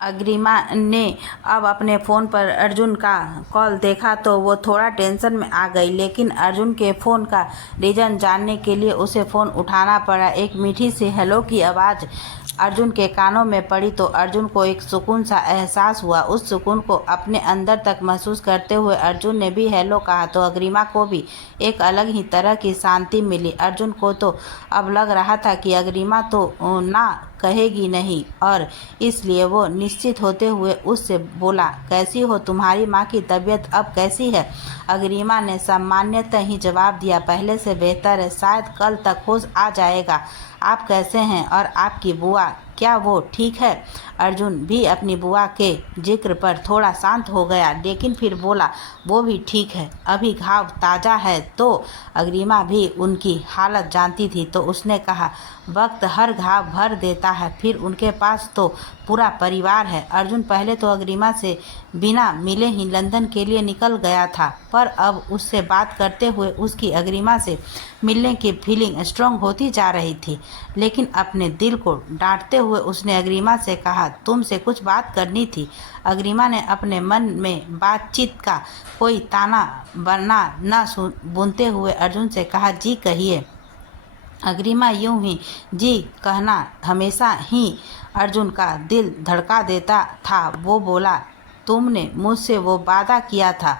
अग्रिमा ने अब अपने फ़ोन पर अर्जुन का कॉल देखा तो वो थोड़ा टेंशन में आ गई, लेकिन अर्जुन के फ़ोन का रीज़न जानने के लिए उसे फ़ोन उठाना पड़ा। एक मीठी सी हेलो की आवाज़ अर्जुन के कानों में पड़ी तो अर्जुन को एक सुकून सा एहसास हुआ। उस सुकून को अपने अंदर तक महसूस करते हुए अर्जुन ने भी हेलो कहा तो अग्रिमा को भी एक अलग ही तरह की शांति मिली। अर्जुन को तो अब लग रहा था कि अग्रिमा तो ना कहेगी नहीं, और इसलिए वो निश्चित होते हुए उससे बोला, कैसी हो, तुम्हारी माँ की तबीयत अब कैसी है? अग्रिमा ने सामान्यतः ही जवाब दिया, पहले से बेहतर है, शायद कल तक होश आ जाएगा। आप कैसे हैं? और आपकी बुआ, क्या वो ठीक है? अर्जुन भी अपनी बुआ के जिक्र पर थोड़ा शांत हो गया, लेकिन फिर बोला, वो भी ठीक है, अभी घाव ताज़ा है। तो अग्रिमा भी उनकी हालत जानती थी, तो उसने कहा, वक्त हर घाव भर देता है, फिर उनके पास तो पूरा परिवार है। अर्जुन पहले तो अग्रिमा से बिना मिले ही लंदन के लिए निकल गया था, पर अब उससे बात करते हुए उसकी अग्रिमा से मिलने की फीलिंग स्ट्रांग होती जा रही थी। लेकिन अपने दिल को डांटते हुए उसने अग्रिमा से कहा, तुमसे कुछ बात करनी थी। अग्रिमा ने अपने मन में बातचीत का कोई ताना बाना न बुनते हुए अर्जुन से कहा, जी कहिए। अग्रिमा यूं ही जी कहना हमेशा ही अर्जुन का दिल धड़का देता था। वो बोला, तुमने मुझसे वो वादा किया था,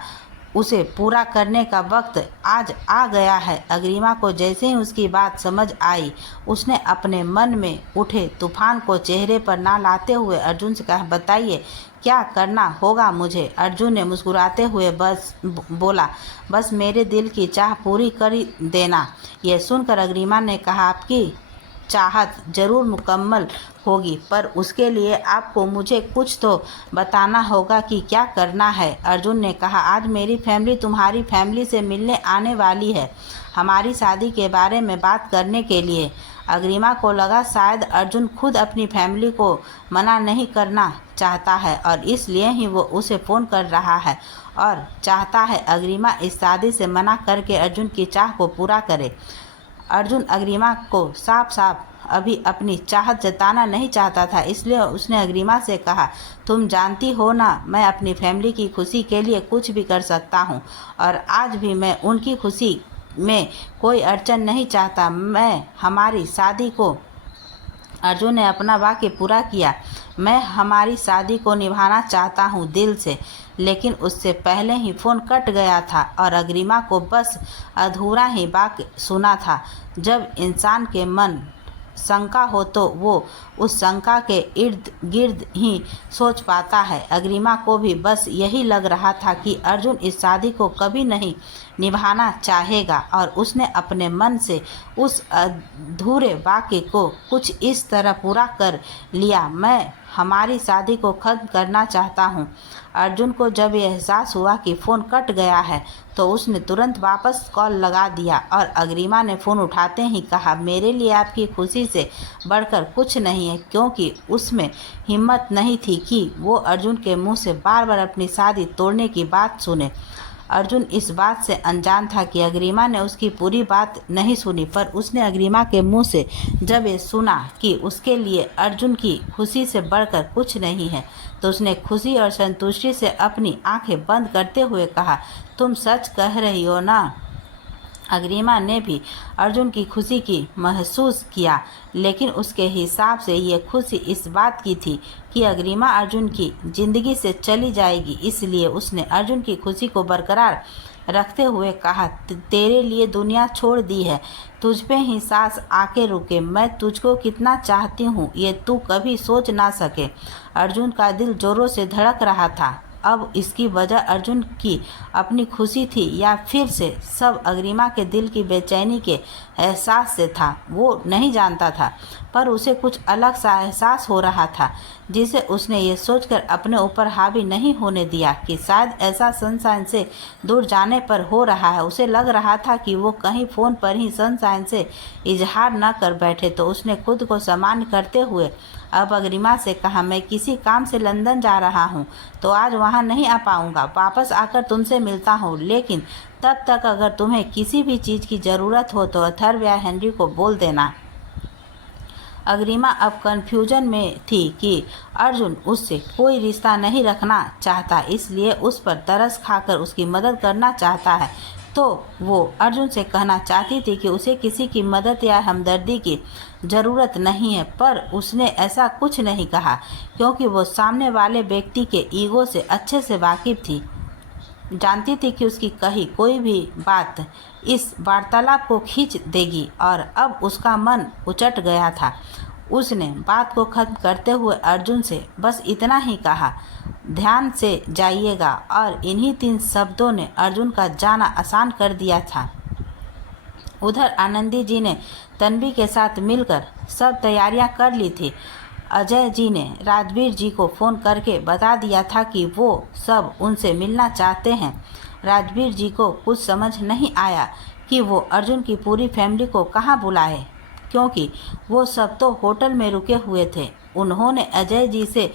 उसे पूरा करने का वक्त आज आ गया है। अग्रिमा को जैसे ही उसकी बात समझ आई, उसने अपने मन में उठे तूफान को चेहरे पर ना लाते हुए अर्जुन से कहा, बताइए क्या करना होगा मुझे? अर्जुन ने मुस्कुराते हुए बोला, बस मेरे दिल की चाह पूरी कर देना। यह सुनकर अग्रिमा ने कहा, आपकी चाहत जरूर मुकम्मल होगी, पर उसके लिए आपको मुझे कुछ तो बताना होगा कि क्या करना है। अर्जुन ने कहा, आज मेरी फैमिली तुम्हारी फैमिली से मिलने आने वाली है, हमारी शादी के बारे में बात करने के लिए। अग्रिमा को लगा शायद अर्जुन खुद अपनी फैमिली को मना नहीं करना चाहता है, और इसलिए ही वो उसे फ़ोन कर रहा है और चाहता है अग्रिमा इस शादी से मना करके अर्जुन की चाह को पूरा करे। अर्जुन अग्रिमा को साफ साफ अभी अपनी चाहत जताना नहीं चाहता था, इसलिए उसने अग्रिमा से कहा, तुम जानती हो ना, मैं अपनी फैमिली की खुशी के लिए कुछ भी कर सकता हूँ, और आज भी मैं उनकी खुशी में कोई अड़चन नहीं चाहता। मैं हमारी शादी को अर्जुन ने अपना वाक्य पूरा किया, मैं हमारी शादी को निभाना चाहता हूँ दिल से। लेकिन उससे पहले ही फ़ोन कट गया था और अग्रिमा को बस अधूरा ही वाक्य सुना था। जब इंसान के मन शंका हो तो वो उस शंका के इर्द गिर्द ही सोच पाता है। अग्रिमा को भी बस यही लग रहा था कि अर्जुन इस शादी को कभी नहीं निभाना चाहेगा, और उसने अपने मन से उस अधूरे वाक्य को कुछ इस तरह पूरा कर लिया, मैं हमारी शादी को ख़त्म करना चाहता हूँ। अर्जुन को जब यह एहसास हुआ कि फ़ोन कट गया है तो उसने तुरंत वापस कॉल लगा दिया, और अग्रिमा ने फ़ोन उठाते ही कहा, मेरे लिए आपकी खुशी से बढ़कर कुछ नहीं है, क्योंकि उसमें हिम्मत नहीं थी कि वो अर्जुन के मुंह से बार बार अपनी शादी तोड़ने की बात सुने। अर्जुन इस बात से अनजान था कि अग्रिमा ने उसकी पूरी बात नहीं सुनी, पर उसने अग्रिमा के मुंह से जब ये सुना कि उसके लिए अर्जुन की खुशी से बढ़कर कुछ नहीं है, तो उसने खुशी और संतुष्टि से अपनी आंखें बंद करते हुए कहा, तुम सच कह रही हो ना? अग्रिमा ने भी अर्जुन की खुशी की महसूस किया, लेकिन उसके हिसाब से ये खुशी इस बात की थी कि अग्रिमा अर्जुन की ज़िंदगी से चली जाएगी। इसलिए उसने अर्जुन की खुशी को बरकरार रखते हुए कहा, तेरे लिए दुनिया छोड़ दी है, तुझ पे ही सांस आके रुके, मैं तुझको कितना चाहती हूँ ये तू कभी सोच ना सके। अर्जुन का दिल जोरों से धड़क रहा था। अब इसकी वजह अर्जुन की अपनी खुशी थी या फिर से सब अग्रिमा के दिल की बेचैनी के एहसास से था, वो नहीं जानता था, पर उसे कुछ अलग सा एहसास हो रहा था जिसे उसने ये सोचकर अपने ऊपर हावी नहीं होने दिया कि शायद ऐसा सनशाइन से दूर जाने पर हो रहा है। उसे लग रहा था कि वो कहीं फ़ोन पर ही सनशाइन से इजहार न कर बैठे, तो उसने खुद को सामान्य करते हुए अब अग्रिमा से कहा, मैं किसी काम से लंदन जा रहा हूँ तो आज वहाँ नहीं आ पाऊँगा, वापस आकर तुमसे मिलता हूँ, लेकिन तब तक अगर तुम्हें किसी भी चीज़ की ज़रूरत हो तो अथर्व या हेनरी को बोल देना। अग्रिमा अब कन्फ्यूजन में थी कि अर्जुन उससे कोई रिश्ता नहीं रखना चाहता, इसलिए उस पर तरस खाकर उसकी मदद करना चाहता है। तो वो अर्जुन से कहना चाहती थी कि उसे किसी की मदद या हमदर्दी की ज़रूरत नहीं है, पर उसने ऐसा कुछ नहीं कहा क्योंकि वो सामने वाले व्यक्ति के ईगो से अच्छे से वाकिफ थी। जानती थी कि उसकी कही कोई भी बात इस वार्तालाप को खींच देगी और अब उसका मन उचट गया था। उसने बात को खत्म करते हुए अर्जुन से बस इतना ही कहा, ध्यान से जाइएगा, और इन्हीं 3 शब्दों ने अर्जुन का जाना आसान कर दिया था। उधर आनंदी जी ने तन्वी के साथ मिलकर सब तैयारियां कर ली थी। अजय जी ने राजवीर जी को फ़ोन करके बता दिया था कि वो सब उनसे मिलना चाहते हैं। राजवीर जी को कुछ समझ नहीं आया कि वो अर्जुन की पूरी फैमिली को कहाँ बुलाए, क्योंकि वो सब तो होटल में रुके हुए थे। उन्होंने अजय जी से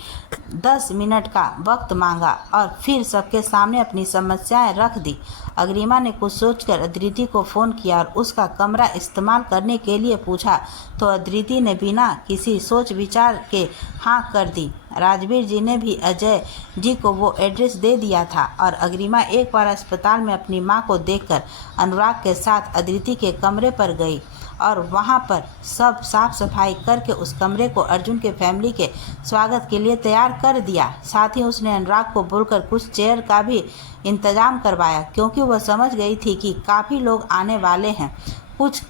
10 मिनट का वक्त मांगा और फिर सबके सामने अपनी समस्याएं रख दी। अग्रिमा ने कुछ सोचकर अदिति को फ़ोन किया और उसका कमरा इस्तेमाल करने के लिए पूछा, तो अदिति ने बिना किसी सोच विचार के हाँ कर दी। राजवीर जी ने भी अजय जी को वो एड्रेस दे दिया था और अग्रिमा एक बार अस्पताल में अपनी माँ को देखकर अनुराग के साथ अदिति के कमरे पर गई और वहाँ पर सब साफ सफाई करके उस कमरे को अर्जुन के फैमिली के स्वागत के लिए तैयार कर दिया। साथ ही उसने अनुराग को बोलकर कुछ चेयर का भी इंतजाम करवाया, क्योंकि वह समझ गई थी कि काफ़ी लोग आने वाले हैं। कुछ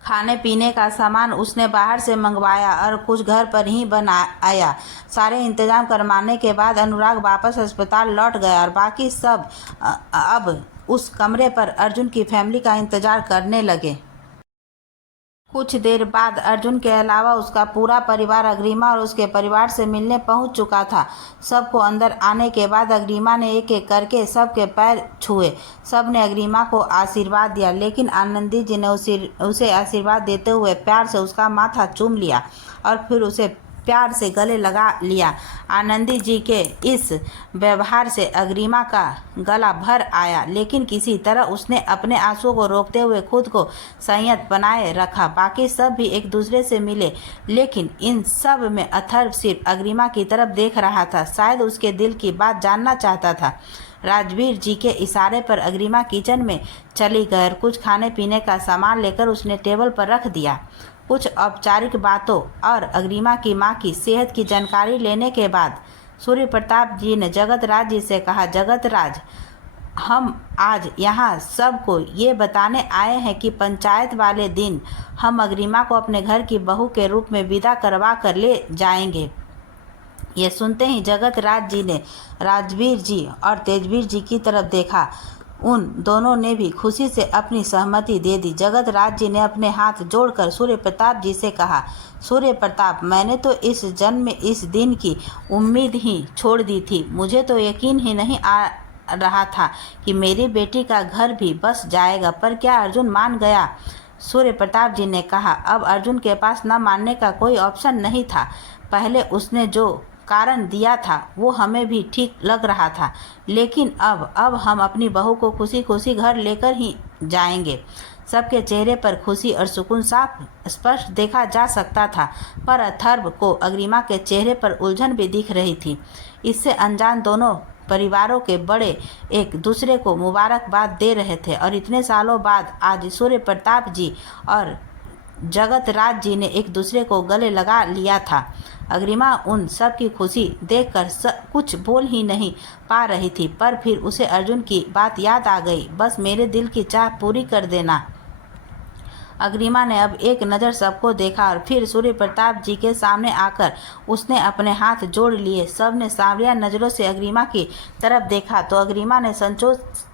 खाने पीने का सामान उसने बाहर से मंगवाया और कुछ घर पर ही बनाया। सारे इंतजाम करवाने के बाद अनुराग वापस अस्पताल लौट गया और बाकी सब अब उस कमरे पर अर्जुन की फैमिली का इंतजार करने लगे। कुछ देर बाद अर्जुन के अलावा उसका पूरा परिवार अग्रिमा और उसके परिवार से मिलने पहुंच चुका था। सबको अंदर आने के बाद अग्रिमा ने एक एक करके सबके पैर छुए। सब ने अग्रिमा को आशीर्वाद दिया, लेकिन आनंदी जी ने उसे आशीर्वाद देते हुए प्यार से उसका माथा चूम लिया और फिर उसे प्यार से गले लगा लिया। आनंदी जी के इस व्यवहार से अग्रिमा का गला भर आया, लेकिन किसी तरह उसने अपने आंसुओं को रोकते हुए खुद को संयत बनाए रखा। बाकी सब भी एक दूसरे से मिले, लेकिन इन सब में अथर्व सिर्फ अग्रिमा की तरफ देख रहा था। शायद उसके दिल की बात जानना चाहता था। राजवीर जी के इशारे पर अग्रिमा किचन में चली गई और कुछ खाने पीने का सामान लेकर उसने टेबल पर रख दिया। कुछ औपचारिक बातों और अग्रिमा की मां की सेहत की जानकारी लेने के बाद सूर्य प्रताप जी ने जगत राज जी से कहा, जगत राज, हम आज यहाँ सबको ये बताने आए हैं कि पंचायत वाले दिन हम अग्रिमा को अपने घर की बहू के रूप में विदा करवा कर ले जाएंगे। ये सुनते ही जगत राज जी ने राजवीर जी और तेजवीर जी की तरफ देखा। उन दोनों ने भी खुशी से अपनी सहमति दे दी। जगत राज जी ने अपने हाथ जोड़कर सूर्य प्रताप जी से कहा, सूर्य प्रताप, मैंने तो इस जन्म में इस दिन की उम्मीद ही छोड़ दी थी। मुझे तो यकीन ही नहीं आ रहा था कि मेरी बेटी का घर भी बस जाएगा, पर क्या अर्जुन मान गया? सूर्य प्रताप जी ने कहा, अब अर्जुन के पास न मानने का कोई ऑप्शन नहीं था। पहले उसने जो कारण दिया था वो हमें भी ठीक लग रहा था, लेकिन अब हम अपनी बहू को खुशी खुशी घर लेकर ही जाएंगे। सबके चेहरे पर खुशी और सुकून साफ स्पष्ट देखा जा सकता था, पर अथर्व को अग्रिमा के चेहरे पर उलझन भी दिख रही थी। इससे अनजान दोनों परिवारों के बड़े एक दूसरे को मुबारकबाद दे रहे थे और इतने सालों बाद आज सूर्य प्रताप जी और जगत राज जी ने एक दूसरे को गले लगा लिया था। अग्रिमा उन सब की खुशी देखकर कुछ बोल ही नहीं पा रही थी, पर फिर उसे अर्जुन की बात याद आ गई, बस मेरे दिल की चाह पूरी कर देना। अग्रिमा ने अब एक नज़र सबको देखा और फिर सूर्य प्रताप जी के सामने आकर उसने अपने हाथ जोड़ लिए। सब ने सांवरिया नज़रों से अग्रिमा की तरफ देखा तो अग्रिमा ने संकोच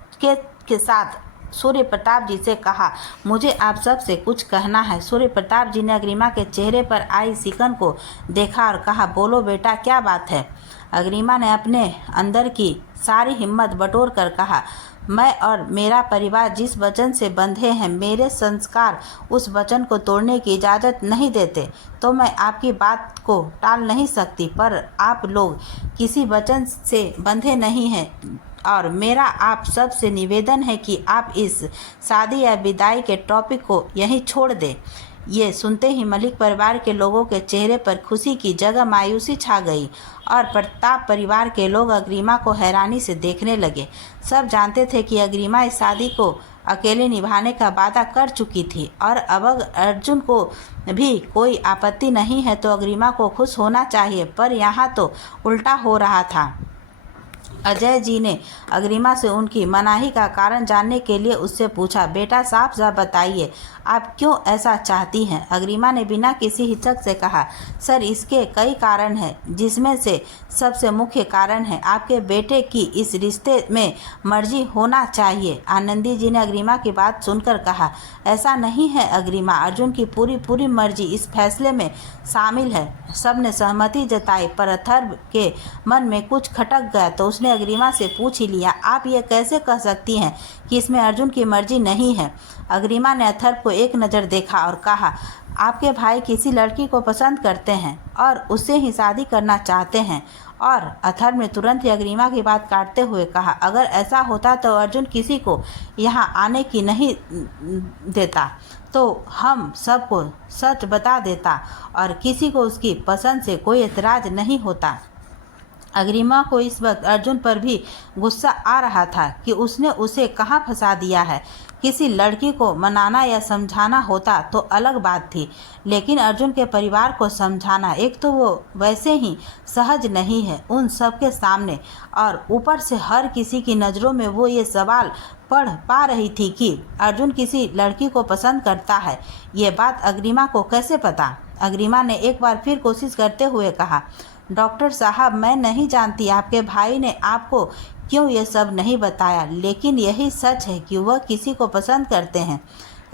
के साथ सूर्य प्रताप जी से कहा, मुझे आप सब से कुछ कहना है। सूर्य प्रताप जी ने अग्रिमा के चेहरे पर आई सिकन को देखा और कहा, बोलो बेटा, क्या बात है? अग्रिमा ने अपने अंदर की सारी हिम्मत बटोर कर कहा, मैं और मेरा परिवार जिस वचन से बंधे हैं, मेरे संस्कार उस वचन को तोड़ने की इजाज़त नहीं देते, तो मैं आपकी बात को टाल नहीं सकती, पर आप लोग किसी वचन से बंधे नहीं हैं और मेरा आप सब से निवेदन है कि आप इस शादी या विदाई के टॉपिक को यहीं छोड़ दें। ये सुनते ही मलिक परिवार के लोगों के चेहरे पर खुशी की जगह मायूसी छा गई और प्रताप परिवार के लोग अग्रिमा को हैरानी से देखने लगे। सब जानते थे कि अग्रिमा इस शादी को अकेले निभाने का वादा कर चुकी थी और अब अर्जुन को भी कोई आपत्ति नहीं है तो अग्रिमा को खुश होना चाहिए, पर यहाँ तो उल्टा हो रहा था। अजय जी ने अग्रिमा से उनकी मनाही का कारण जानने के लिए उससे पूछा, बेटा साफ साफ बताइए, आप क्यों ऐसा चाहती हैं? अग्रिमा ने बिना किसी हिचक से कहा, सर इसके कई कारण हैं, जिसमें से सबसे मुख्य कारण है आपके बेटे की इस रिश्ते में मर्जी होना चाहिए। आनंदी जी ने अग्रिमा की बात सुनकर कहा, ऐसा नहीं है अग्रिमा, अर्जुन की पूरी मर्जी इस फैसले में शामिल है। सबने सहमति जताई, पर अथर्व के मन में कुछ खटक गया तो उसने अग्रिमा से पूछ ही लिया, आप ये कैसे कह सकती हैं कि इसमें अर्जुन की मर्जी नहीं है? अग्रिमा ने अथर्व को एक नज़र देखा और कहा, आपके भाई किसी लड़की को पसंद करते हैं और उससे ही शादी करना चाहते हैं। और अथर्व ने तुरंत ही अग्रिमा की बात काटते हुए कहा, अगर ऐसा होता तो अर्जुन किसी को यहाँ आने की नहीं देता, तो हम सबको सच बता देता और किसी को उसकी पसंद से कोई एतराज़ नहीं होता। अग्रिमा को इस वक्त अर्जुन पर भी गुस्सा आ रहा था कि उसने उसे कहाँ फंसा दिया है। किसी लड़की को मनाना या समझाना होता तो अलग बात थी, लेकिन अर्जुन के परिवार को समझाना, एक तो वो वैसे ही सहज नहीं है उन सब के सामने, और ऊपर से हर किसी की नज़रों में वो ये सवाल पढ़ पा रही थी कि अर्जुन किसी लड़की को पसंद करता है। ये बात अग्रिमा को कैसे पता? अग्रिमा ने एक बार फिर कोशिश करते हुए कहा, डॉक्टर साहब, मैं नहीं जानती आपके भाई ने आपको क्यों ये सब नहीं बताया, लेकिन यही सच है कि वह किसी को पसंद करते हैं।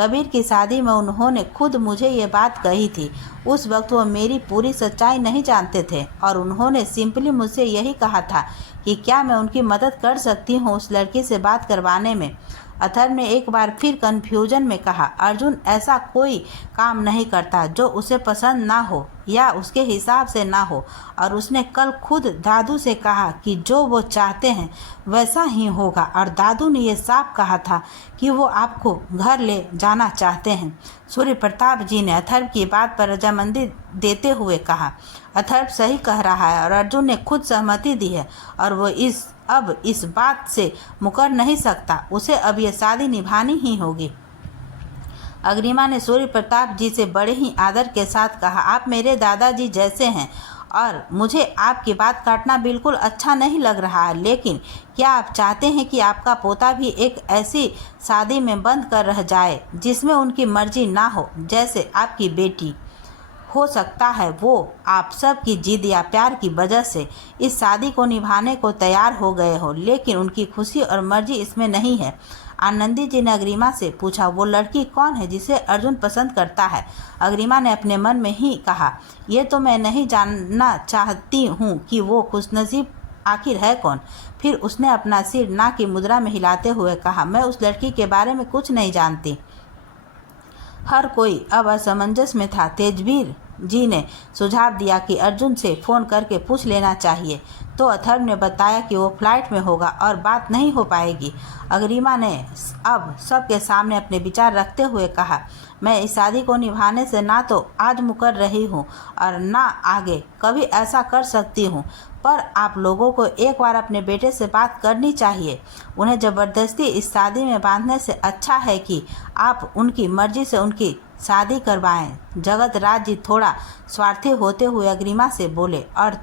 कबीर की शादी में उन्होंने खुद मुझे ये बात कही थी। उस वक्त वो मेरी पूरी सच्चाई नहीं जानते थे और उन्होंने सिंपली मुझसे यही कहा था कि क्या मैं उनकी मदद कर सकती हूँ उस लड़की से बात करवाने में। अथर्व ने एक बार फिर कन्फ्यूजन में कहा, अर्जुन ऐसा कोई काम नहीं करता जो उसे पसंद ना हो या उसके हिसाब से ना हो, और उसने कल खुद दादू से कहा कि जो वो चाहते हैं वैसा ही होगा, और दादू ने ये साफ कहा था कि वो आपको घर ले जाना चाहते हैं। सूर्य प्रताप जी ने अथर्व की बात पर रजामंदी देते हुए कहा, अथर्व सही कह रहा है और अर्जुन ने खुद सहमति दी है और वो अब इस बात से मुकर नहीं सकता, उसे अब ये शादी निभानी ही होगी। अग्रिमा ने सूर्य प्रताप जी से बड़े ही आदर के साथ कहा, आप मेरे दादाजी जैसे हैं और मुझे आपकी बात काटना बिल्कुल अच्छा नहीं लग रहा है, लेकिन क्या आप चाहते हैं कि आपका पोता भी एक ऐसी शादी में बंद कर रह जाए जिसमें उनकी मर्जी ना हो, जैसे आपकी बेटी? हो सकता है वो आप सब की जिद या प्यार की वजह से इस शादी को निभाने को तैयार हो गए हो, लेकिन उनकी खुशी और मर्जी इसमें नहीं है। आनंदी जी ने अग्रिमा से पूछा, वो लड़की कौन है जिसे अर्जुन पसंद करता है? अग्रिमा ने अपने मन में ही कहा, ये तो मैं नहीं जानना चाहती हूँ कि वो खुशनसीब आखिर है कौन। फिर उसने अपना सिर ना की मुद्रा में हिलाते हुए कहा, मैं उस लड़की के बारे में कुछ नहीं जानती। हर कोई अब असमंजस में था। तेजवीर जी ने सुझाव दिया कि अर्जुन से फ़ोन करके पूछ लेना चाहिए, तो अथर्व ने बताया कि वो फ्लाइट में होगा और बात नहीं हो पाएगी। अग्रिमा ने अब सबके सामने अपने विचार रखते हुए कहा, मैं इस शादी को निभाने से ना तो आज मुकर रही हूँ और ना आगे कभी ऐसा कर सकती हूँ, पर आप लोगों को एक बार अपने बेटे से बात करनी चाहिए। उन्हें ज़बरदस्ती इस शादी में बांधने से अच्छा है कि आप उनकी मर्जी से उनकी शादी करवाएं। जगत राज जी थोड़ा स्वार्थी होते हुए अग्रिमा से बोले, और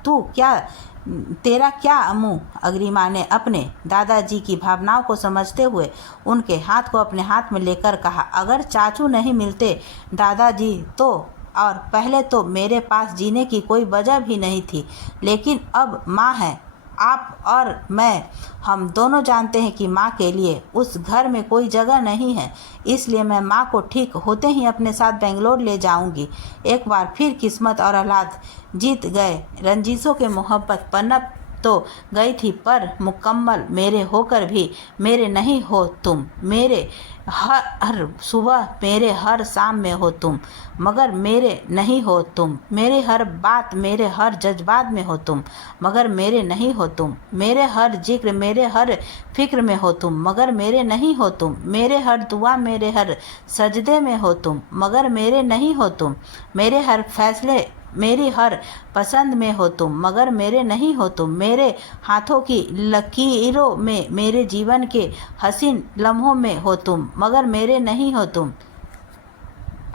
तेरा क्या अम्मू? अग्रिमा ने अपने दादाजी की भावनाओं को समझते हुए उनके हाथ को अपने हाथ में लेकर कहा, अगर चाचू नहीं मिलते दादाजी तो, और पहले तो मेरे पास जीने की कोई वजह भी नहीं थी, लेकिन अब माँ है। आप और मैं, हम दोनों जानते हैं कि माँ के लिए उस घर में कोई जगह नहीं है, इसलिए मैं माँ को ठीक होते ही अपने साथ बेंगलोर ले जाऊंगी। एक बार फिर किस्मत और औलाद जीत गए। रंजीशों के मोहब्बत पनप तो गई थी, पर मुकम्मल मेरे होकर भी मेरे नहीं हो तुम। मेरे हर सुबह मेरे हर शाम में हो तुम, मगर मेरे नहीं हो तुम। मेरे हर बात मेरे हर जज्बात में हो तुम, मगर मेरे नहीं हो तुम। मेरे हर जिक्र मेरे हर फिक्र में हो तुम, मगर मेरे नहीं हो तुम। मेरे हर दुआ मेरे हर सजदे में हो तुम, मगर मेरे नहीं हो तुम। मेरे हर फैसले मेरी हर पसंद में हो तुम, मगर मेरे नहीं हो तुम। मेरे हाथों की लकीरों में, मेरे जीवन के हसीन लम्हों में हो तुम, मगर मेरे नहीं हो तुम।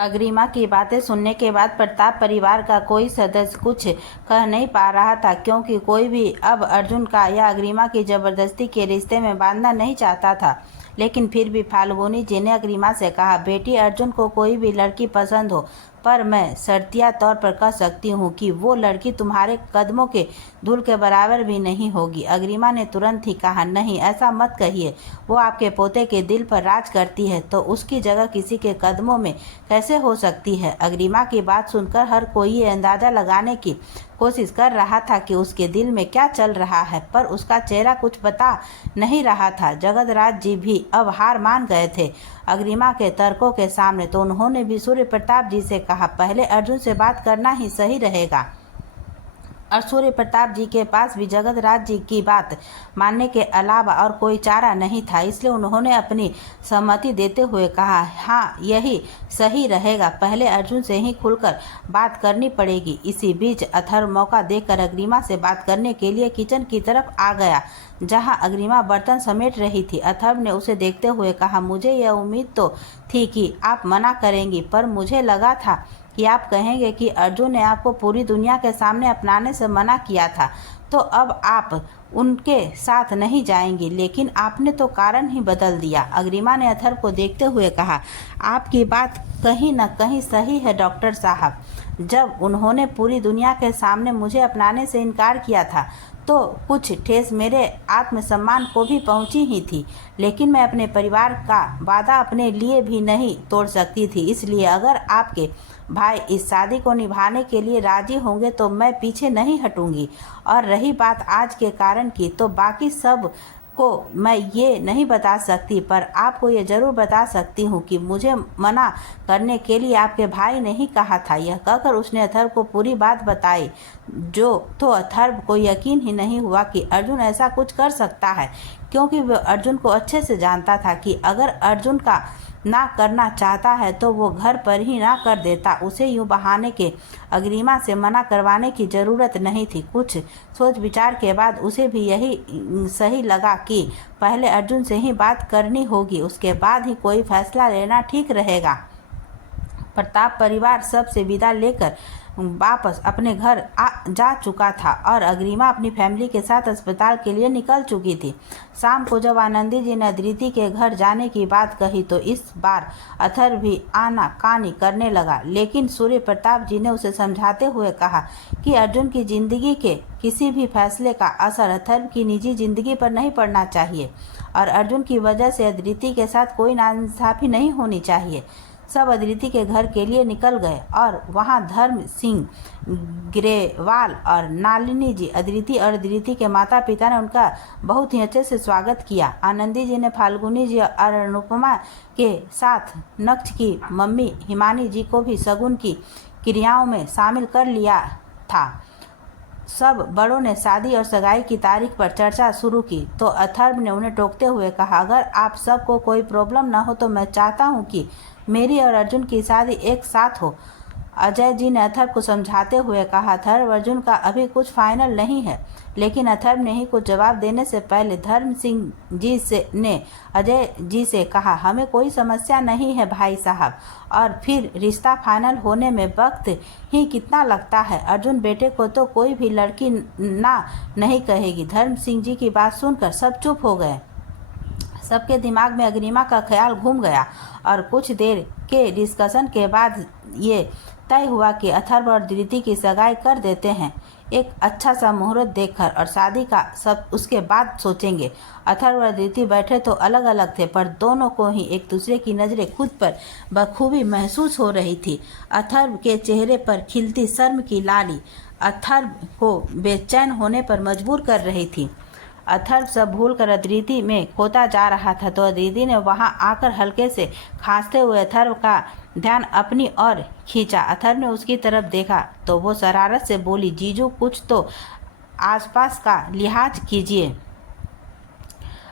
अग्रिमा की बातें सुनने के बाद प्रताप परिवार का कोई सदस्य कुछ कह नहीं पा रहा था, क्योंकि कोई भी अब अर्जुन का या अग्रिमा की जबरदस्ती के रिश्ते में बांधना नहीं चाहता था। लेकिन फिर भी फाल्गुनी जी ने अग्रिमा से कहा, बेटी, अर्जुन को कोई भी लड़की पसंद हो, पर मैं शर्तिया तौर पर कह सकती हूँ कि वो लड़की तुम्हारे कदमों के धूल के बराबर भी नहीं होगी। अग्रिमा ने तुरंत ही कहा, नहीं, ऐसा मत कहिए। वो आपके पोते के दिल पर राज करती है, तो उसकी जगह किसी के कदमों में कैसे हो सकती है। अग्रिमा की बात सुनकर हर कोई ये अंदाज़ा लगाने की कोशिश कर रहा था कि उसके दिल में क्या चल रहा है, पर उसका चेहरा कुछ बता नहीं रहा था। जगतराज जी भी अब हार मान गए थे अग्रिमा के तर्कों के सामने, तो उन्होंने भी सूर्य प्रताप जी से कहा, पहले अर्जुन से बात करना ही सही रहेगा। और सूर्य प्रताप जी के पास भी जगतराज जी की बात मानने के अलावा और कोई चारा नहीं था, इसलिए उन्होंने अपनी सहमति देते हुए कहा, हाँ, यही सही रहेगा। पहले अर्जुन से ही खुलकर बात करनी पड़ेगी। इसी बीच अथर्व मौका देखकर अग्रिमा से बात करने के लिए किचन की तरफ आ गया, जहां अग्रिमा बर्तन समेट रही थी। अथर्व ने उसे देखते हुए कहा, मुझे यह उम्मीद तो थी कि आप मना करेंगी, पर मुझे लगा था कि आप कहेंगे कि अर्जुन ने आपको पूरी दुनिया के सामने अपनाने से मना किया था, तो अब आप उनके साथ नहीं जाएंगी। लेकिन आपने तो कारण ही बदल दिया। अग्रिमा ने अथर्व को देखते हुए कहा, आपकी बात कहीं न कहीं सही है डॉक्टर साहब। जब उन्होंने पूरी दुनिया के सामने मुझे अपनाने से इनकार किया था, तो कुछ ठेस मेरे आत्मसम्मान को भी पहुंची ही थी, लेकिन मैं अपने परिवार का वादा अपने लिए भी नहीं तोड़ सकती थी। इसलिए अगर आपके भाई इस शादी को निभाने के लिए राजी होंगे तो मैं पीछे नहीं हटूंगी। और रही बात आज के कारण की, तो बाकी सब को मैं ये नहीं बता सकती, पर आपको ये ज़रूर बता सकती हूँ कि मुझे मना करने के लिए आपके भाई ने ही कहा था। यह कहकर उसने अथर्व को पूरी बात बताई, जो तो अथर्व को यकीन ही नहीं हुआ कि अर्जुन ऐसा कुछ कर सकता है, क्योंकि वह अर्जुन को अच्छे से जानता था कि अगर अर्जुन का ना करना चाहता है तो वो घर पर ही ना कर देता। उसे यूँ बहाने के अग्रिमा से मना करवाने की ज़रूरत नहीं थी। कुछ सोच विचार के बाद उसे भी यही सही लगा कि पहले अर्जुन से ही बात करनी होगी, उसके बाद ही कोई फैसला लेना ठीक रहेगा। प्रताप परिवार सबसे विदा लेकर वापस अपने घर जा चुका था और अग्रिमा अपनी फैमिली के साथ अस्पताल के लिए निकल चुकी थी। शाम को जब आनंदी जी ने अदिति के घर जाने की बात कही, तो इस बार अथर्व भी आना कानी करने लगा, लेकिन सूर्य प्रताप जी ने उसे समझाते हुए कहा कि अर्जुन की जिंदगी के किसी भी फैसले का असर अथर्व की निजी जिंदगी पर नहीं पड़ना चाहिए, और अर्जुन की वजह से अदिति के साथ कोई नाइंसाफी नहीं होनी चाहिए। सब अदिति के घर के लिए निकल गए और वहां धर्म सिंह ग्रेवाल और नालिनी जी, अदिति और अदिति के माता पिता ने उनका बहुत ही अच्छे से स्वागत किया। आनंदी जी ने फाल्गुनी जी और अनुपमा के साथ नक्ष की मम्मी हिमानी जी को भी शगुन की क्रियाओं में शामिल कर लिया था। सब बड़ों ने शादी और सगाई की तारीख पर चर्चा शुरू की, तो अथर्व ने उन्हें टोकते हुए कहा, अगर आप सबको कोई प्रॉब्लम ना हो तो मैं चाहता हूं कि मेरी और अर्जुन की शादी एक साथ हो। अजय जी ने अथर्व को समझाते हुए कहा, अथर्व, अर्जुन का अभी कुछ फाइनल नहीं है। लेकिन अथर्व ने ही कुछ जवाब देने से पहले धर्म सिंह जी ने अजय जी से कहा, हमें कोई समस्या नहीं है भाई साहब, और फिर रिश्ता फाइनल होने में वक्त ही कितना लगता है। अर्जुन बेटे को तो कोई भी लड़की ना नहीं कहेगी। धर्म सिंह जी की बात सुनकर सब चुप हो गए। सबके दिमाग में अग्रिमा का ख्याल घूम गया और कुछ देर के डिस्कशन के बाद ये तय हुआ कि अथर्व और अदिति की सगाई कर देते हैं, एक अच्छा सा मुहूर्त देखकर, और शादी का सब उसके बाद सोचेंगे। अथर्व और अदिति बैठे तो अलग अलग थे, पर दोनों को ही एक दूसरे की नज़रें खुद पर बखूबी महसूस हो रही थी। अथर्व के चेहरे पर खिलती शर्म की लाली अथर्व को बेचैन होने पर मजबूर कर रही थी। अथर्व सब भूलकर अदिति में खोता जा रहा था तो अदिति ने वहां आकर हल्के से खांसते हुए अथर्व का ध्यान अपनी ओर खींचा। अथर्व ने उसकी तरफ देखा तो वो शरारत से बोली, जीजू कुछ तो आसपास का लिहाज कीजिए।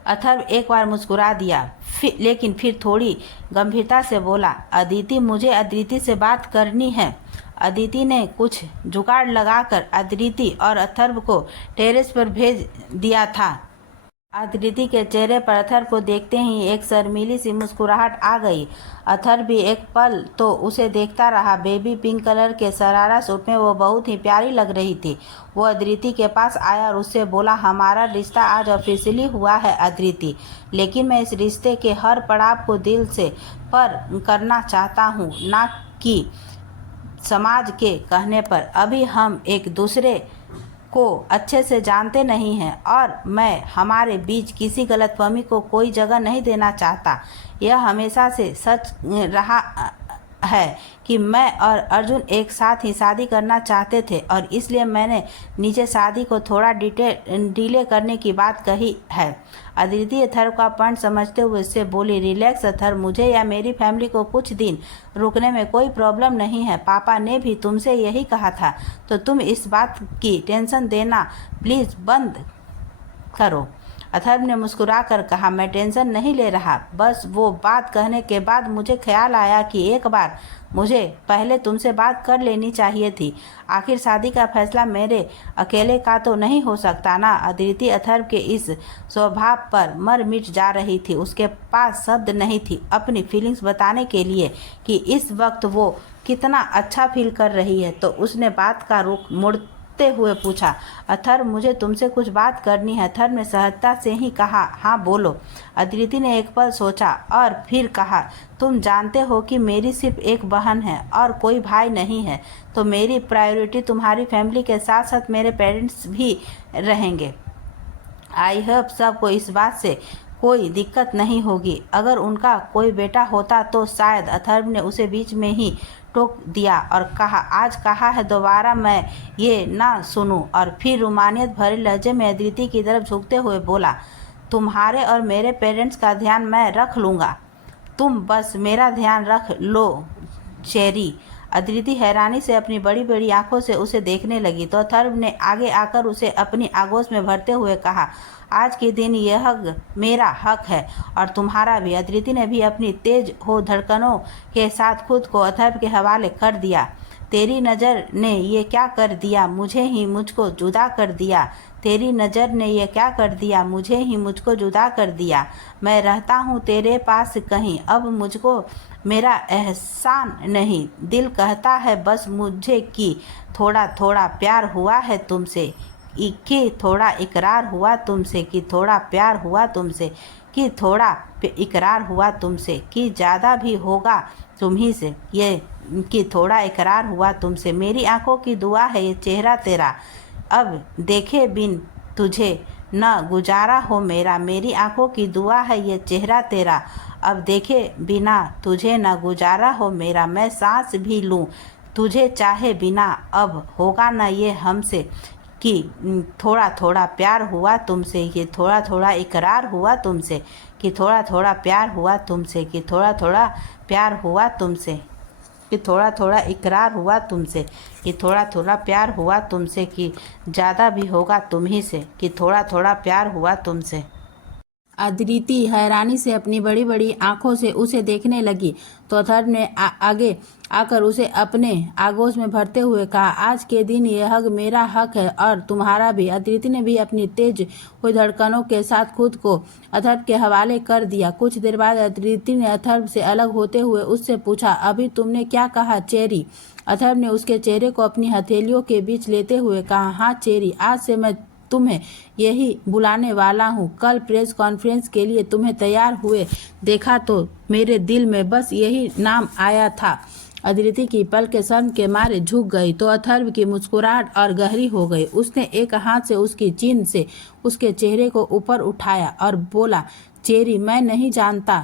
अथर्व एक बार मुस्कुरा दिया लेकिन फिर थोड़ी गंभीरता से बोला, अदिति मुझे अदिति से बात करनी है। अदिति ने कुछ जुगाड़ लगाकर अदिति और अथर्व को टेरेस पर भेज दिया था। अदिति के चेहरे पर अथर्व को देखते ही एक शर्मीली सी मुस्कुराहट आ गई। अथर्व भी एक पल तो उसे देखता रहा। बेबी पिंक कलर के शरारा सूट में वो बहुत ही प्यारी लग रही थी। वो अदिति के पास आया और उससे बोला, हमारा रिश्ता आज ऑफिशियली हुआ है अदिति, लेकिन मैं इस रिश्ते के हर पड़ाव को दिल से पर करना चाहता हूँ, ना कि समाज के कहने पर। अभी हम एक दूसरे को अच्छे से जानते नहीं हैं और मैं हमारे बीच किसी गलतफहमी को कोई जगह नहीं देना चाहता। यह हमेशा से सच रहा है कि मैं और अर्जुन एक साथ ही शादी करना चाहते थे और इसलिए मैंने नीचे शादी को थोड़ा डिले करने की बात कही है। अदिति अथर्व का पॉइंट समझते हुए उससे बोली, रिलैक्स अथर्व, मुझे या मेरी फैमिली को कुछ दिन रुकने में कोई प्रॉब्लम नहीं है। पापा ने भी तुमसे यही कहा था, तो तुम इस बात की टेंशन देना प्लीज़ बंद करो। अथर्व ने मुस्कुरा कर कहा, मैं टेंशन नहीं ले रहा, बस वो बात कहने के बाद मुझे ख्याल आया कि एक बार मुझे पहले तुमसे बात कर लेनी चाहिए थी। आखिर शादी का फैसला मेरे अकेले का तो नहीं हो सकता ना। अदिति अथर्व के इस स्वभाव पर मर मिट जा रही थी। उसके पास शब्द नहीं थी अपनी फीलिंग्स बताने के लिए कि इस वक्त वो कितना अच्छा फील कर रही है। तो उसने बात का रुख मुड़ते हुए पूछा, अथर्व मुझे तुमसे कुछ बात करनी है। अथर्व ने सहजता से ही कहा, हाँ बोलो। अदिति ने एक पल सोचा और फिर कहा, तुम जानते हो कि मेरी सिर्फ एक बहन है और कोई भाई नहीं है, तो मेरी प्रायोरिटी तुम्हारी फैमिली के साथ साथ मेरे पेरेंट्स भी रहेंगे। आई होप सबको इस बात से कोई दिक्कत नहीं होगी। अगर उनका कोई बेटा होता तो शायद। अथर्व ने उसे बीच में ही टोक दिया और कहा, आज कहा है दोबारा मैं ये ना सुनूं। और फिर रुमानियत भरे लहजे में अदिति की तरफ झुकते हुए बोला, तुम्हारे और मेरे पेरेंट्स का ध्यान मैं रख लूँगा, तुम बस मेरा ध्यान रख लो चेरी। अदिति हैरानी से अपनी बड़ी बड़ी आंखों से उसे देखने लगी तो अथर्व ने आगे आकर उसे अपनी आगोश में भरते हुए कहा, आज के दिन यह मेरा हक है और तुम्हारा भी। अदिति ने भी अपनी तेज हो धड़कनों के साथ खुद को अथर्व के हवाले कर दिया। तेरी नज़र ने ये क्या कर दिया, मुझे ही मुझको जुदा कर दिया। तेरी नज़र ने ये क्या कर दिया, मुझे ही मुझको जुदा कर दिया। मैं रहता हूँ तेरे पास कहीं, अब मुझको मेरा एहसान नहीं। दिल कहता है बस मुझे कि थोड़ा थोड़ा प्यार हुआ है तुमसे, कि थोड़ा इकरार हुआ तुमसे, कि थोड़ा प्यार हुआ तुमसे, कि थोड़ा इकरार हुआ तुमसे, कि ज़्यादा भी होगा तुम्ही से, ये कि थोड़ा इकरार हुआ तुमसे। मेरी आंखों की दुआ है ये चेहरा तेरा, अब देखे बिन तुझे न गुजारा हो मेरा। मेरी आंखों की दुआ है ये चेहरा तेरा, अब देखे बिना तुझे न गुजारा हो मेरा। मैं सांस भी लूँ तुझे चाहे बिना, अब होगा न ये हमसे कि थोड़ा थोड़ा प्यार हुआ तुमसे, ये थोड़ा थोड़ा इकरार हुआ तुमसे, कि थोड़ा थोड़ा प्यार हुआ तुमसे, कि थोड़ा थोड़ा प्यार हुआ तुमसे, कि थोड़ा थोड़ा इकरार हुआ तुमसे, कि थोड़ा थोड़ा प्यार हुआ तुमसे, कि ज़्यादा भी होगा तुम ही से, कि थोड़ा थोड़ा प्यार हुआ तुमसे। अदिति हैरानी से अपनी बड़ी बड़ी आंखों से उसे देखने लगी तो अथर्व ने आगे आकर उसे अपने आगोश में भरते हुए कहा, आज के दिन यह हक मेरा हक है और तुम्हारा भी। अदिति ने भी अपनी तेज हुई धड़कनों के साथ खुद को अथर्व के हवाले कर दिया। कुछ देर बाद अदिति ने अथर्व से अलग होते हुए उससे पूछा, अभी तुमने क्या कहा चेरी? अथर्व ने उसके चेहरे को अपनी हथेलियों के बीच लेते हुए कहा, हाँ चेरी, आज से मैं तुम्हें यही बुलाने वाला हूँ। कल प्रेस कॉन्फ्रेंस के लिए तुम्हें तैयार हुए देखा तो मेरे दिल में बस यही नाम आया था। अदिति की पलकें शर्म के मारे झुक गई तो अथर्व की मुस्कुराहट और गहरी हो गई। उसने एक हाथ से उसकी चीन से उसके चेहरे को ऊपर उठाया और बोला, चेरी, मैं नहीं जानता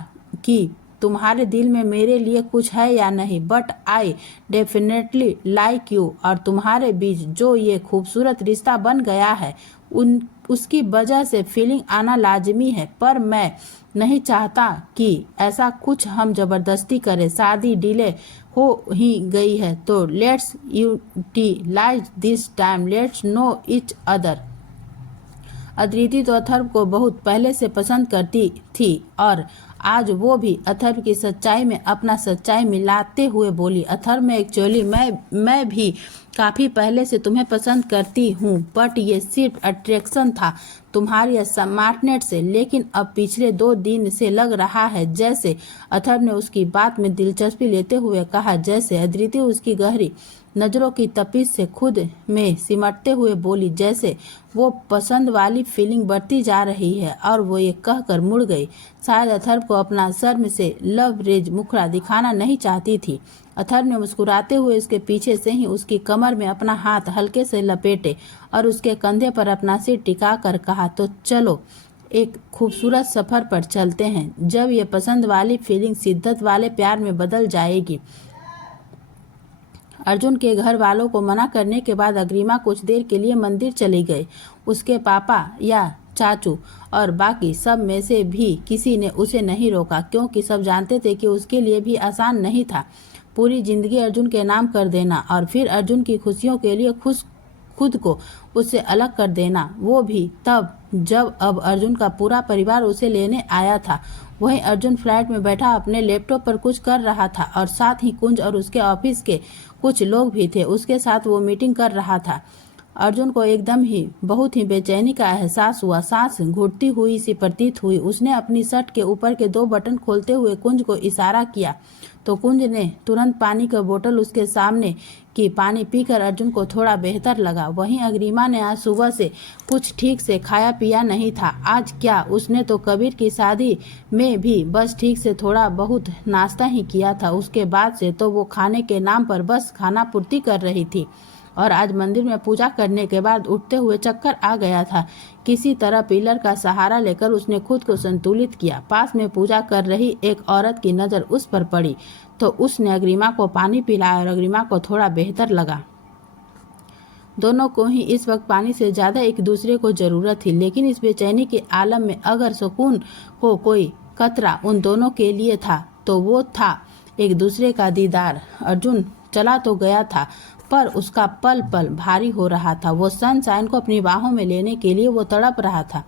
कि तुम्हारे दिल में मेरे लिए कुछ है या नहीं, but I definitely like you. और तुम्हारे बीच जो ये खूबसूरत रिश्ता बन गया है उसकी वजह से फीलिंग आना लाजमी है, पर मैं नहीं चाहता कि ऐसा कुछ हम जबरदस्ती करें। शादी डिले हो ही गई है तो let's utilise this time, let's know each other. Aditi तो अथर्व को बहुत पहले से पसंद करती थी और आज वो भी अथर्व की सच्चाई में अपना सच्चाई मिलाते हुए बोली, अथर्व में एक्चुअली मैं भी काफ़ी पहले से तुम्हें पसंद करती हूँ, बट ये सिर्फ अट्रैक्शन था तुम्हारी स्मार्टनेस से। लेकिन अब पिछले 2 दिन से लग रहा है जैसे, अथर्व ने उसकी बात में दिलचस्पी लेते हुए कहा, जैसे। अदिति उसकी गहरी नज़रों की तपिश से खुद में सिमटते हुए बोली, जैसे वो पसंद वाली फीलिंग बढ़ती जा रही है। और वो ये कहकर मुड़ गई, शायद अथर्व को अपना शर्म से लवरेज मुखड़ा दिखाना नहीं चाहती थी। अथर्व ने मुस्कुराते हुए उसके पीछे से ही उसकी कमर में अपना हाथ हल्के से लपेटे और उसके कंधे पर अपना सिर टिका कर कहा, तो चलो एक खूबसूरत सफ़र पर चलते हैं, जब ये पसंद वाली फीलिंग शिद्दत वाले प्यार में बदल जाएगी। अर्जुन के घर वालों को मना करने के बाद अग्रिमा कुछ देर के लिए मंदिर चली गई। उसके पापा या चाचू और बाकी सब में से भी किसी ने उसे नहीं रोका, क्योंकि सब जानते थे कि उसके लिए भी आसान नहीं था पूरी जिंदगी अर्जुन के नाम कर देना और फिर अर्जुन की खुशियों के लिए खुद को उससे अलग कर देना, वो भी तब जब अब अर्जुन का पूरा परिवार उसे लेने आया था। वहीं अर्जुन फ्लैट में बैठा अपने लैपटॉप पर कुछ कर रहा था और साथ ही कुंज और उसके ऑफिस के कुछ लोग भी थे, उसके साथ वो मीटिंग कर रहा था। अर्जुन को एकदम ही बहुत ही बेचैनी का एहसास हुआ, सांस घुटती हुई सी प्रतीत हुई। उसने अपनी शर्ट के ऊपर के 2 बटन खोलते हुए कुंज को इशारा किया तो कुंज ने तुरंत पानी का बोतल उसके सामने की पानी पीकर अर्जुन को थोड़ा बेहतर लगा। वहीं अग्रिमा ने आज सुबह से कुछ ठीक से खाया पिया नहीं था। आज क्या, उसने तो कबीर की शादी में भी बस ठीक से थोड़ा बहुत नाश्ता ही किया था। उसके बाद से तो वो खाने के नाम पर बस खाना पूर्ति कर रही थी और आज मंदिर में पूजा करने के बाद उठते हुए चक्कर आ गया था। किसी तरह पिलर का सहारा लेकर उसने खुद को संतुलित किया। पास में पूजा कर रही एक औरत की नज़र उस पर पड़ी तो उसने अग्रिमा को पानी पिलाया और अग्रिमा को थोड़ा बेहतर लगा। दोनों को ही इस वक्त पानी से ज़्यादा एक दूसरे को ज़रूरत थी, लेकिन इस बेचैनी के आलम में अगर सुकून को कोई कतरा उन दोनों के लिए था तो वो था एक दूसरे का दीदार। अर्जुन चला तो गया था पर उसका पल पल भारी हो रहा था। वो सनशाइन को अपनी बाहों में लेने के लिए वो तड़प रहा था।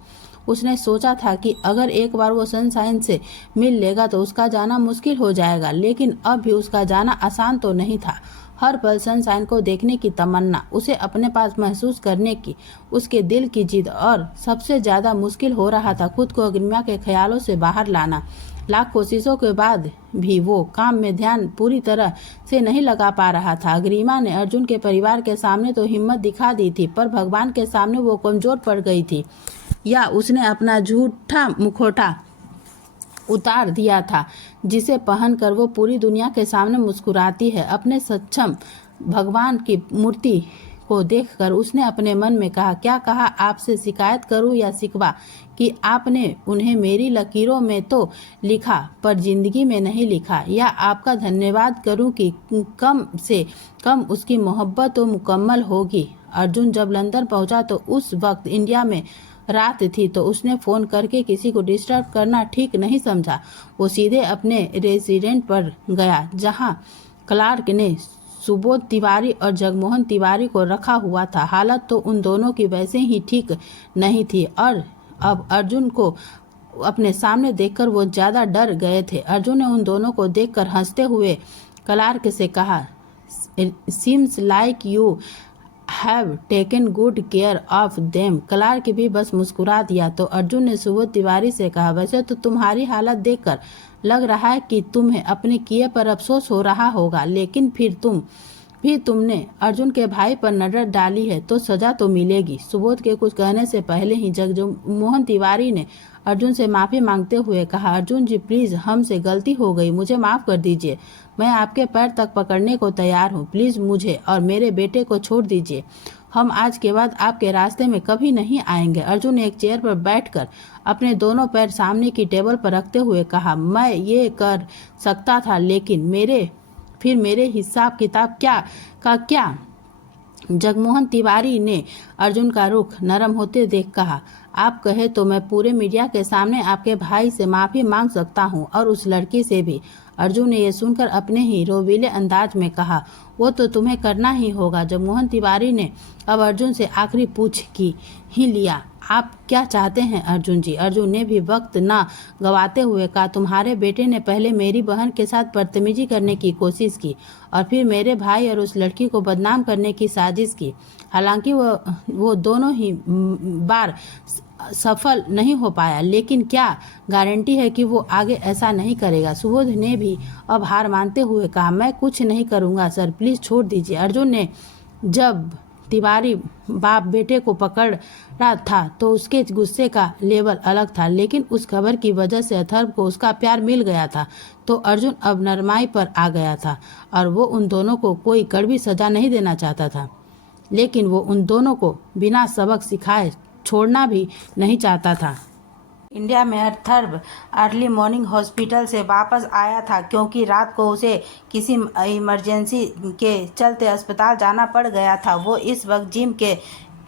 उसने सोचा था कि अगर एक बार वो सनशाइन से मिल लेगा तो उसका जाना मुश्किल हो जाएगा, लेकिन अब भी उसका जाना आसान तो नहीं था। हर पल सनशाइन को देखने की तमन्ना, उसे अपने पास महसूस करने की उसके दिल की जिद, और सबसे ज़्यादा मुश्किल हो रहा था खुद को अग्रिमा के ख्यालों से बाहर लाना। लाख कोशिशों के बाद भी वो काम में ध्यान पूरी तरह से नहीं लगा पा रहा था। अग्रिमा ने अर्जुन के परिवार के सामने तो हिम्मत दिखा दी थी, पर भगवान के सामने वो कमज़ोर पड़ गई थी, या उसने अपना झूठा मुखौटा उतार दिया था जिसे पहनकर वो पूरी दुनिया के सामने मुस्कुराती है। अपने सक्षम भगवान की मूर्ति को देखकर उसने अपने मन में कहा, क्या कहा, आपसे शिकायत करूं या शिकवा कि आपने उन्हें मेरी लकीरों में तो लिखा पर जिंदगी में नहीं लिखा, या आपका धन्यवाद करूं कि कम से कम उसकी मोहब्बत तो मुकम्मल होगी। अर्जुन जब लंदन पहुंचा तो उस वक्त इंडिया में रात थी, तो उसने फ़ोन करके किसी को डिस्टर्ब करना ठीक नहीं समझा। वो सीधे अपने रेजिडेंट पर गया जहां क्लार्क ने सुबोध तिवारी और जगमोहन तिवारी को रखा हुआ था। हालत तो उन दोनों की वैसे ही ठीक नहीं थी और अब अर्जुन को अपने सामने देखकर वो ज़्यादा डर गए थे। अर्जुन ने उन दोनों को देखकर हंसते हुए क्लार्क से कहा, seems like you have taken good care of them. Clark भी बस मुस्कुरा दिया। तो अर्जुन ने सुबोध तिवारी से कहा, वैसे तो तुम्हारी हालत देखकर लग रहा है कि तुम्हें अपने किए पर अफसोस हो रहा होगा, लेकिन फिर तुमने अर्जुन के भाई पर नजर डाली है तो सजा तो मिलेगी। सुबोध के कुछ कहने से पहले ही जगमोहन तिवारी ने अर्जुन से माफ़ी मांगते हुए कहा, अर्जुन जी प्लीज़, हमसे गलती हो गई, मुझे माफ़ कर दीजिए। मैं आपके पैर तक पकड़ने को तैयार हूँ। प्लीज़ मुझे और मेरे बेटे को छोड़ दीजिए। हम आज के बाद आपके रास्ते में कभी नहीं आएंगे। अर्जुन ने एक चेयर पर बैठकर अपने दोनों पैर सामने की टेबल पर रखते हुए कहा, मैं ये कर सकता था, लेकिन मेरे हिसाब किताब क्या। जगमोहन तिवारी ने अर्जुन का रुख नरम होते देख कहा, आप कहे तो मैं पूरे मीडिया के सामने आपके भाई से माफ़ी मांग सकता हूं, और उस लड़की से भी। अर्जुन ने यह सुनकर अपने ही रोवीले अंदाज में कहा, वो तो तुम्हें करना ही होगा। जगमोहन तिवारी ने अब अर्जुन से आखिरी पूछ की ही लिया, आप क्या चाहते हैं अर्जुन जी? अर्जुन ने भी वक्त न गवाते हुए कहा, तुम्हारे बेटे ने पहले मेरी बहन के साथ बदतमीजी करने की कोशिश की और फिर मेरे भाई और उस लड़की को बदनाम करने की साजिश की। हालांकि वो दोनों ही बार सफल नहीं हो पाया, लेकिन क्या गारंटी है कि वो आगे ऐसा नहीं करेगा? सुबोध ने भी अब हार मानते हुए कहा, मैं कुछ नहीं करूँगा सर, प्लीज़ छोड़ दीजिए। अर्जुन ने जब तिवारी बाप बेटे को पकड़ रहा था तो उसके गुस्से का लेवल अलग था, लेकिन उस खबर की वजह से अथर्व को उसका प्यार मिल गया था तो अर्जुन अब नरमाई पर आ गया था और वो उन दोनों को कोई कड़वी सजा नहीं देना चाहता था, लेकिन वो उन दोनों को बिना सबक सिखाए छोड़ना भी नहीं चाहता था। इंडिया में अथर्व अर्ली मॉर्निंग हॉस्पिटल से वापस आया था क्योंकि रात को उसे किसी इमरजेंसी के चलते अस्पताल जाना पड़ गया था। वो इस वक्त जिम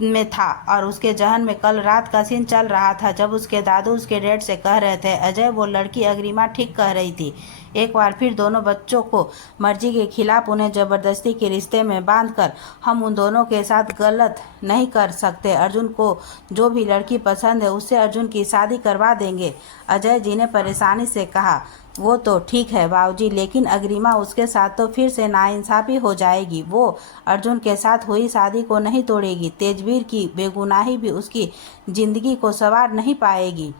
में था और उसके जहन में कल रात का सीन चल रहा था जब उसके दादू उसके डैड से कह रहे थे, अजय वो लड़की अग्रिमा ठीक कह रही थी। एक बार फिर दोनों बच्चों को मर्जी के खिलाफ उन्हें ज़बरदस्ती के रिश्ते में बांधकर हम उन दोनों के साथ गलत नहीं कर सकते। अर्जुन को जो भी लड़की पसंद है उससे अर्जुन की शादी करवा देंगे। अजय जी ने परेशानी से कहा, वो तो ठीक है बाबूजी, लेकिन अग्रिमा उसके साथ तो फिर से नाइंसाफ़ी हो जाएगी। वो अर्जुन के साथ हुई शादी को नहीं तोड़ेगी। तेजवीर की बेगुनाही भी उसकी ज़िंदगी को संवार नहीं पाएगी।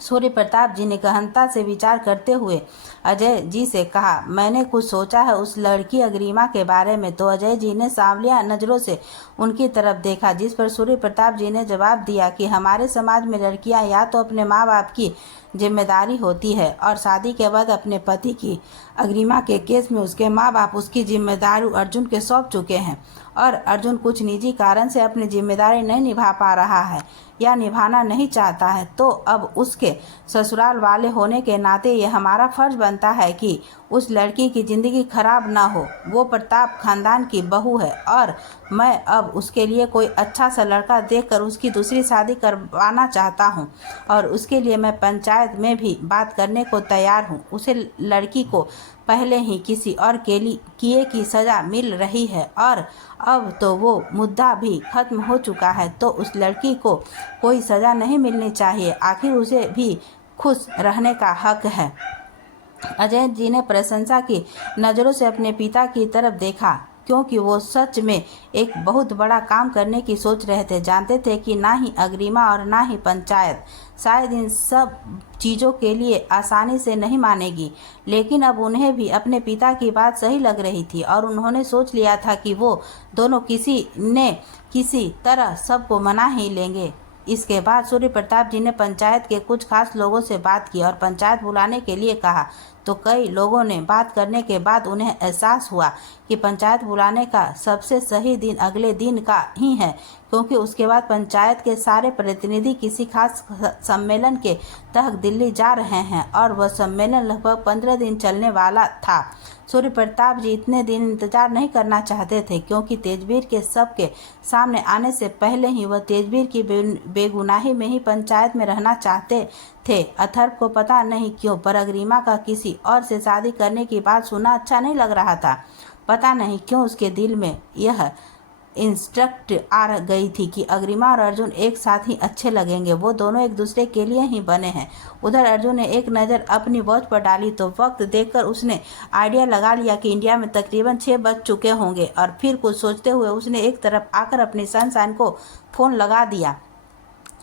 सूर्य प्रताप जी ने गहनता से विचार करते हुए अजय जी से कहा, मैंने कुछ सोचा है उस लड़की अग्रिमा के बारे में। तो अजय जी ने सांवलिया नज़रों से उनकी तरफ देखा, जिस पर सूर्य प्रताप जी ने जवाब दिया कि हमारे समाज में लड़कियां या तो अपने माँ बाप की जिम्मेदारी होती है और शादी के बाद अपने पति की। अग्रिमा के केस में उसके माँ बाप उसकी जिम्मेदारी अर्जुन के सौंप चुके हैं और अर्जुन कुछ निजी कारण से अपनी जिम्मेदारी नहीं निभा पा रहा है या निभाना नहीं चाहता है, तो अब उसके ससुराल वाले होने के नाते ये हमारा फर्ज बनता है कि उस लड़की की ज़िंदगी खराब ना हो। वो प्रताप खानदान की बहू है और मैं अब उसके लिए कोई अच्छा सा लड़का देखकर उसकी दूसरी शादी करवाना चाहता हूँ और उसके लिए मैं पंचायत में भी बात करने को तैयार हूँ। उसे लड़की को पहले ही किसी और किए की सज़ा मिल रही है और अब तो वो मुद्दा भी खत्म हो चुका है, तो उस लड़की को कोई सज़ा नहीं मिलनी चाहिए। आखिर उसे भी खुश रहने का हक है। अजय जी ने प्रशंसा की नज़रों से अपने पिता की तरफ देखा क्योंकि वो सच में एक बहुत बड़ा काम करने की सोच रहे थे। जानते थे कि ना ही अग्रिमा और ना ही पंचायत शायद इन सब चीज़ों के लिए आसानी से नहीं मानेगी, लेकिन अब उन्हें भी अपने पिता की बात सही लग रही थी और उन्होंने सोच लिया था कि वो दोनों किसी तरह सबको मना ही लेंगे। इसके बाद सूर्य प्रताप जी ने पंचायत के कुछ खास लोगों से बात की और पंचायत बुलाने के लिए कहा, तो कई लोगों ने बात करने के बाद उन्हें एहसास हुआ कि पंचायत बुलाने का सबसे सही दिन अगले दिन का ही है, क्योंकि उसके बाद पंचायत के सारे प्रतिनिधि किसी खास सम्मेलन के तहत दिल्ली जा रहे हैं और वह सम्मेलन लगभग 15 दिन चलने वाला था। सूर्य प्रताप जी इतने दिन इंतजार नहीं करना चाहते थे क्योंकि तेजवीर के सबके सामने आने से पहले ही वह तेजवीर की बेगुनाही में ही पंचायत में रहना चाहते थे। अथर्व को पता नहीं क्यों पर अग्रिमा का किसी और से शादी करने की बात सुना अच्छा नहीं लग रहा था। पता नहीं क्यों उसके दिल में यह इंस्ट्रक्ट आ गई थी कि अग्रिमा और अर्जुन एक साथ ही अच्छे लगेंगे। वो दोनों एक दूसरे के लिए ही बने हैं। उधर अर्जुन ने एक नज़र अपनी वॉच पर डाली तो वक्त देखकर उसने आइडिया लगा लिया कि इंडिया में तकरीबन 6 बज चुके होंगे और फिर कुछ सोचते हुए उसने एक तरफ आकर अपनी सनशाइन को फ़ोन लगा दिया।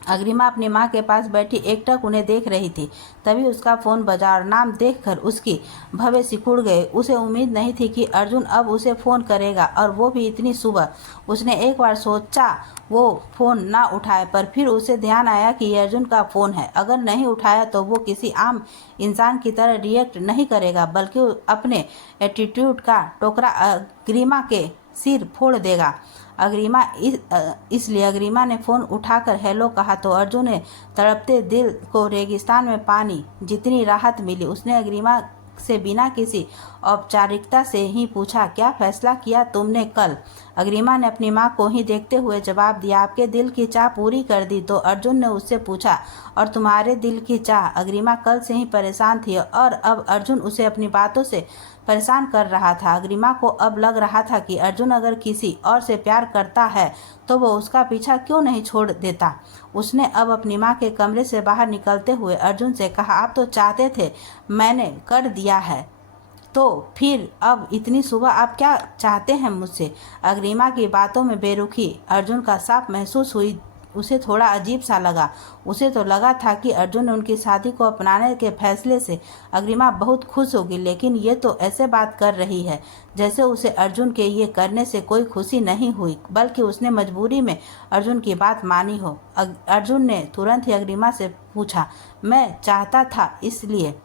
अग्रिमा अपनी माँ के पास बैठी एकटक उन्हें देख रही थी। तभी उसका फ़ोन बजा और नाम देखकर उसकी भवें सिकुड़ गए। उसे उम्मीद नहीं थी कि अर्जुन अब उसे फ़ोन करेगा और वो भी इतनी सुबह। उसने एक बार सोचा वो फ़ोन ना उठाए, पर फिर उसे ध्यान आया कि यह अर्जुन का फ़ोन है। अगर नहीं उठाया तो वो किसी आम इंसान की तरह रिएक्ट नहीं करेगा, बल्कि अपने एटीट्यूड का टोकरा अग्रिमा के सिर फोड़ देगा। इसलिए अग्रिमा ने फ़ोन उठाकर हेलो कहा तो अर्जुन ने तड़पते दिल को रेगिस्तान में पानी जितनी राहत मिली। उसने अग्रिमा से बिना किसी औपचारिकता से ही पूछा, क्या फैसला किया तुमने कल? अग्रिमा ने अपनी मां को ही देखते हुए जवाब दिया, आपके दिल की चाह पूरी कर दी। तो अर्जुन ने उससे पूछा, और तुम्हारे दिल की चाह? अग्रिमा कल से ही परेशान थी और अब अर्जुन उसे अपनी बातों से परेशान कर रहा था। अग्रिमा को अब लग रहा था कि अर्जुन अगर किसी और से प्यार करता है तो वो उसका पीछा क्यों नहीं छोड़ देता। उसने अब अपनी माँ के कमरे से बाहर निकलते हुए अर्जुन से कहा, आप तो चाहते थे, मैंने कर दिया है, तो फिर अब इतनी सुबह आप क्या चाहते हैं मुझसे? अग्रिमा की बातों में बेरुखी अर्जुन का साफ महसूस हुई। उसे थोड़ा अजीब सा लगा। उसे तो लगा था कि अर्जुन ने उनकी शादी को अपनाने के फैसले से अग्रिमा बहुत खुश होगी, लेकिन ये तो ऐसे बात कर रही है जैसे उसे अर्जुन के ये करने से कोई खुशी नहीं हुई, बल्कि उसने मजबूरी में अर्जुन की बात मानी हो। अर्जुन ने तुरंत ही अग्रिमा से पूछा, मैं चाहता था इसलिए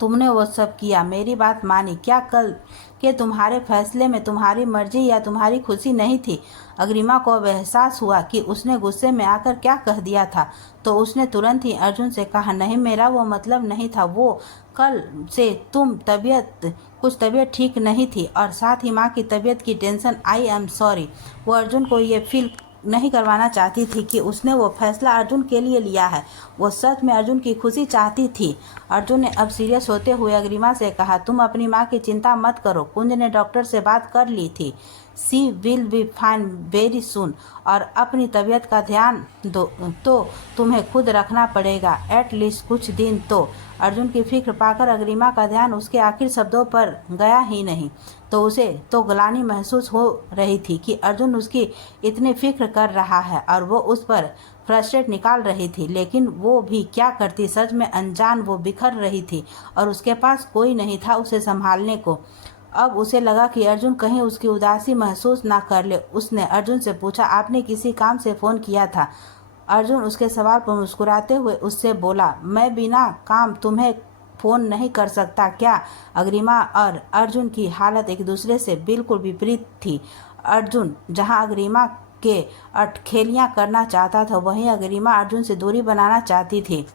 तुमने वो सब किया, मेरी बात मानी, क्या कल के तुम्हारे फैसले में तुम्हारी मर्जी या तुम्हारी खुशी नहीं थी? अग्रिमा को अब एहसास हुआ कि उसने गुस्से में आकर क्या कह दिया था, तो उसने तुरंत ही अर्जुन से कहा, नहीं, मेरा वो मतलब नहीं था। वो कल से कुछ तबीयत ठीक नहीं थी और साथ ही माँ की तबीयत की टेंशन। I am sorry. वो अर्जुन को ये फील नहीं करवाना चाहती थी कि उसने वो फैसला अर्जुन के लिए लिया है। वो सच में अर्जुन की खुशी चाहती थी। अर्जुन ने अब सीरियस होते हुए अग्रिमा से कहा, तुम अपनी माँ की चिंता मत करो, कुंज ने डॉक्टर से बात कर ली थी, she will be fine very soon. और अपनी तबीयत का ध्यान तो तुम्हें खुद रखना पड़ेगा, एटलीस्ट कुछ दिन तो। अर्जुन की फिक्र पाकर अग्रिमा का ध्यान उसके आखिर शब्दों पर गया ही नहीं, तो उसे तो ग्लानि महसूस हो रही थी कि अर्जुन उसकी इतनी फिक्र कर रहा है और वो उस पर फ्रस्ट्रेट निकाल रही थी। लेकिन वो भी क्या करती, सच में अनजान वो बिखर रही थी और उसके पास कोई नहीं था उसे संभालने को। अब उसे लगा कि अर्जुन कहीं उसकी उदासी महसूस ना कर ले। उसने अर्जुन से पूछा, आपने किसी काम से फ़ोन किया था? अर्जुन उसके सवाल पर मुस्कुराते हुए उससे बोला, मैं बिना काम तुम्हें फ़ोन नहीं कर सकता क्या? अग्रिमा और अर्जुन की हालत एक दूसरे से बिल्कुल विपरीत थी। अर्जुन जहां अग्रिमा के अटखेलियां करना चाहता था, वहीं अग्रिमा अर्जुन से दूरी बनाना चाहती थी।